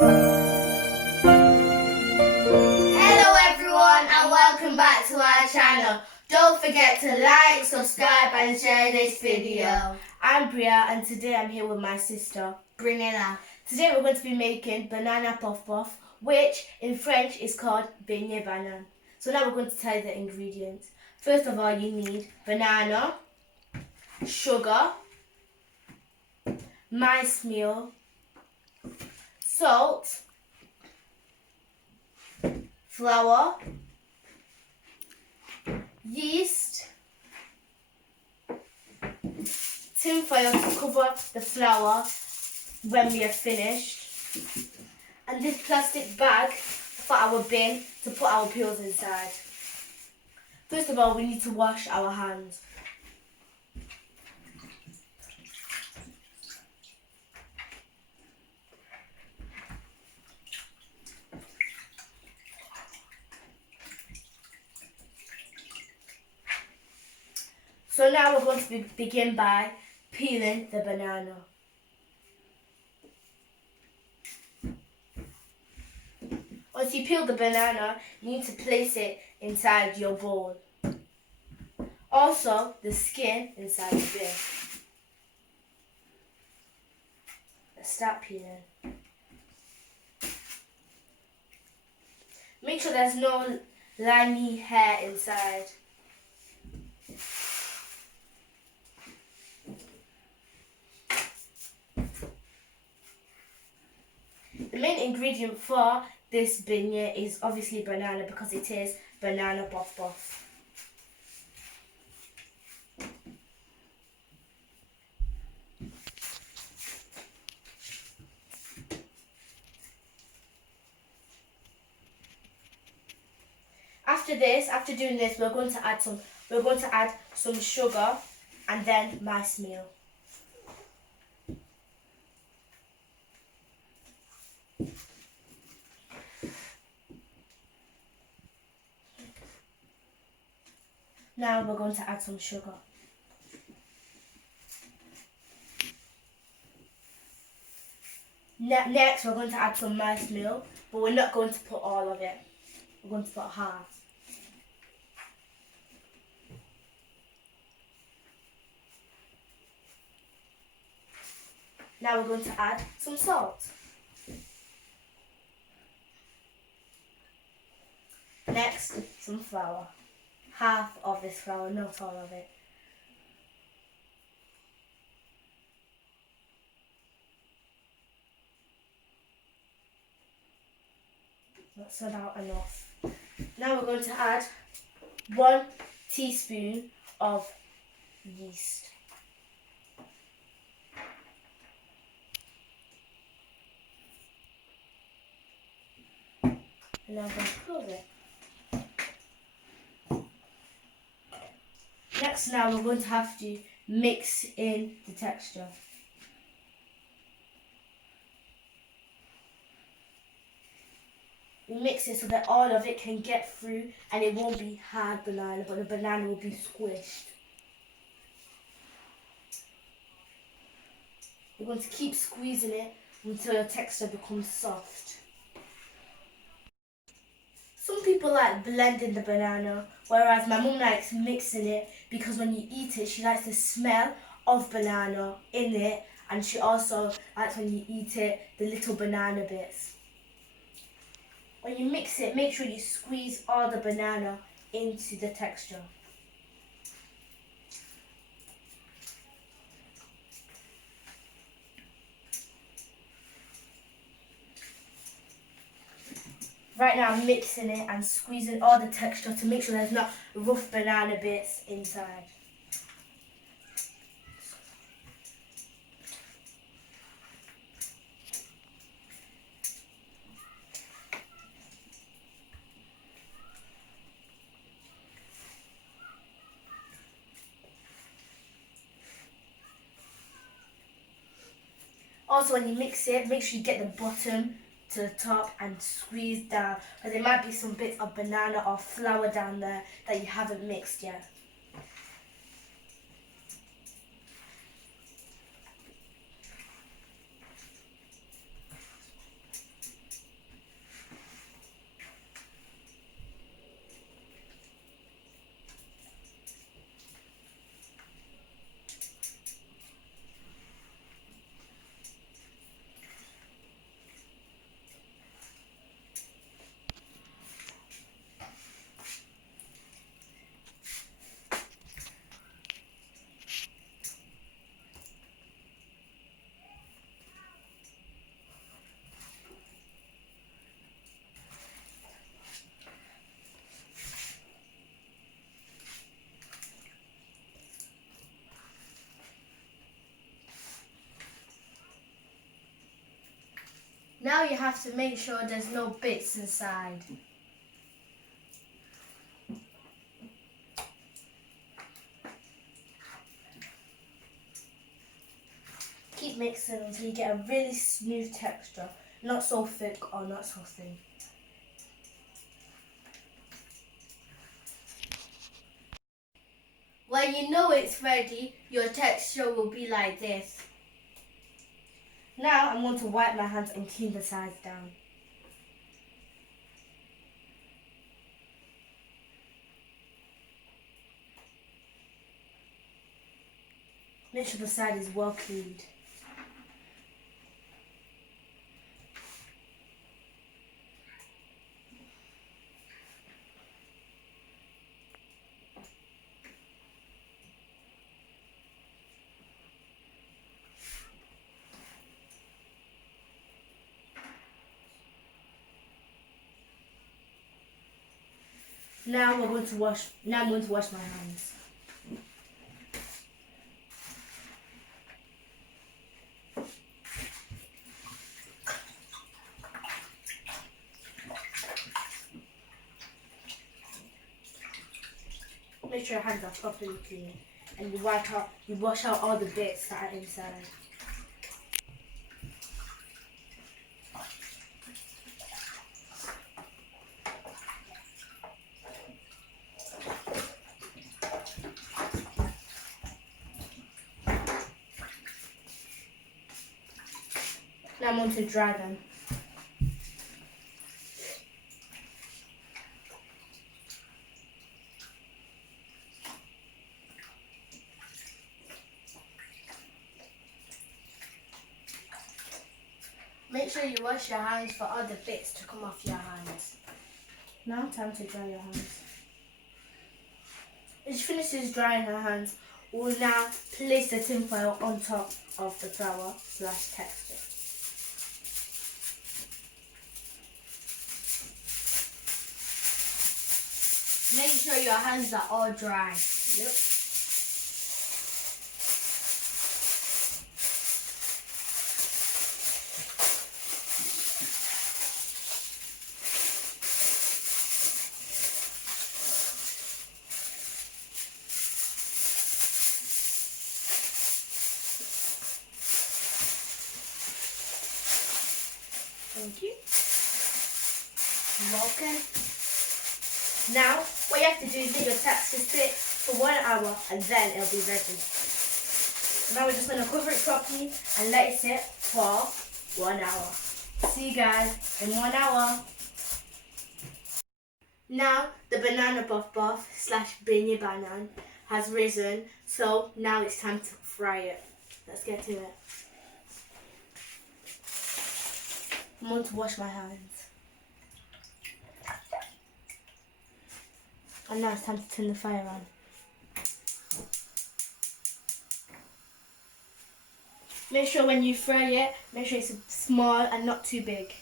Hello everyone and welcome back to our channel. Don't forget to like, subscribe and share this video. I'm Brielle and today I'm here with my sister Brunella. Today we're going to be making banana puff puff, which in French is called Beignet banane. So now we're going to tell you the ingredients. First of all, you need banana, sugar, mice meal, salt, flour, yeast, tin foil to cover the flour when we are finished, and this plastic bag for our bin to put our peels inside. First of all, we need to wash our hands. So now we're going to begin by peeling the banana. Once you peel the banana, you need to place it inside your bowl. Also, the skin inside the bin. Let's start peeling. Make sure there's no limey hair inside. The main ingredient for this beignet is obviously banana because it is banana puff puff. After doing this, we're going to add some sugar and then mice meal. Now we're going to add some sugar. Next, we're going to add some mice meal, but we're not going to put all of it. We're going to put half. Now we're going to add some salt. Next, some flour. Half of this flour, not all of it. That's about enough. Now we're going to add 1 teaspoon of yeast. And now I'm going to close it. Next, now we're going to have to mix in the texture. We mix it so that all of it can get through and it won't be hard banana, but the banana will be squished. We're going to keep squeezing it until the texture becomes soft. Some people like blending the banana, whereas my mum likes mixing it because when you eat it, she likes the smell of banana in it, and she also likes when you eat it, the little banana bits. When you mix it, make sure you squeeze all the banana into the texture. Right now I'm mixing it and squeezing all the texture to make sure there's not rough banana bits inside. Also, when you mix it, make sure you get the bottom to the top and squeeze down, because there might be some bits of banana or flour down there that you haven't mixed yet. Now you have to make sure there's no bits inside. Keep mixing until you get a really smooth texture, not so thick or not so thin. When you know it's ready, your texture will be like this. Now I'm going to wipe my hands and clean the sides down. Make sure the side is well cleaned. Now I'm going to wash my hands. Make sure your hands are properly clean and you wash out all the bits that are inside. Now I'm going to dry them. Make sure you wash your hands for all the bits to come off your hands. Now time to dry your hands. As she finishes drying her hands, we'll now place the tin foil on top of the flour / texture. Make sure your hands are all dry. Yep. Thank you. You're welcome. Now, what you have to do is let your texture sit for 1 hour and then it'll be ready. Now we're just going to cover it properly and let it sit for 1 hour. See you guys in 1 hour. Now the banana buff / beignet banana has risen, so now it's time to fry it. Let's get to it. I'm going to wash my hands. And now it's time to turn the fire on. Make sure when you fry it, make sure it's small and not too big.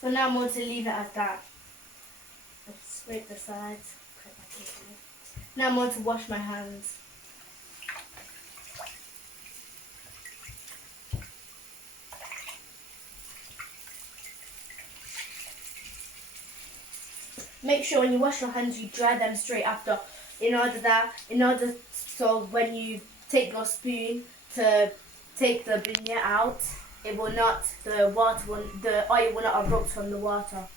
So now I'm going to leave it as that. Let's scrape the sides. Now I'm going to wash my hands. Make sure when you wash your hands you dry them straight after, so when you take your spoon to take the beignet out, the oil will not erupt from the water.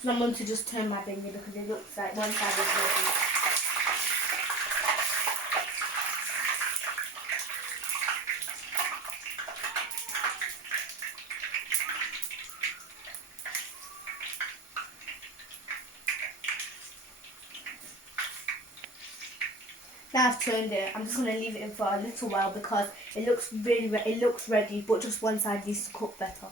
So I'm going to just turn my beignet because it looks like one side is ready. Now I've turned it, I'm just going to leave it in for a little while because it looks it looks ready, but just one side needs to cook better.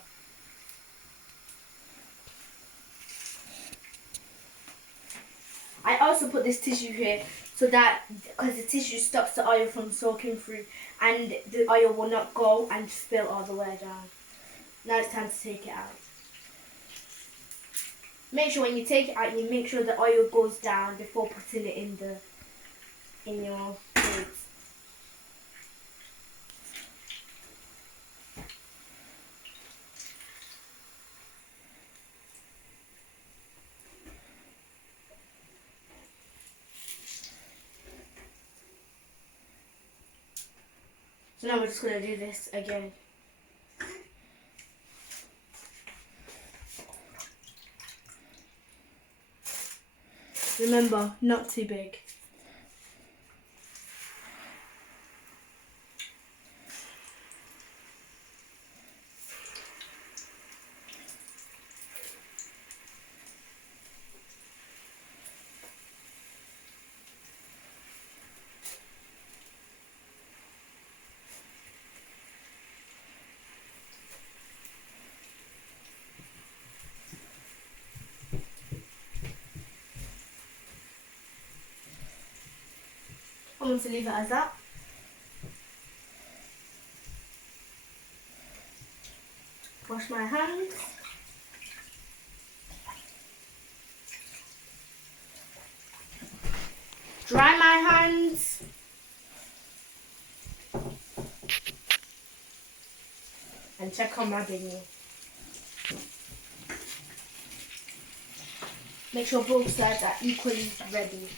I also put this tissue here so that, because the tissue stops the oil from soaking through and the oil will not go and spill all the way down. Now it's time to take it out. Make sure when you take it out, you make sure the oil goes down before putting it in your plates. So now we're just going to do this again. Remember, not too big. I'm going to leave it as that. Wash my hands. Dry my hands. And check on my beignet. Make sure both sides are equally ready.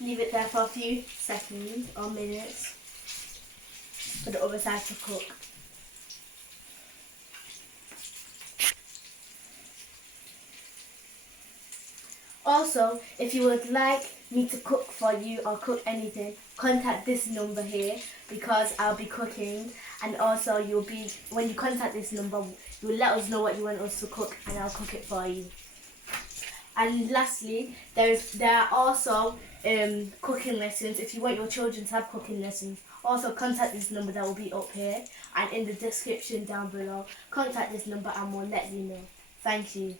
Leave it there for a few seconds or minutes for the other side to cook. Also, if you would like me to cook for you or cook anything, contact this number here because I'll be cooking, and also when you contact this number, you will let us know what you want us to cook and I'll cook it for you. And lastly, there are also cooking lessons. If you want your children to have cooking lessons, also contact this number that will be up here and in the description down below. Contact this number and we'll let you know. Thank you.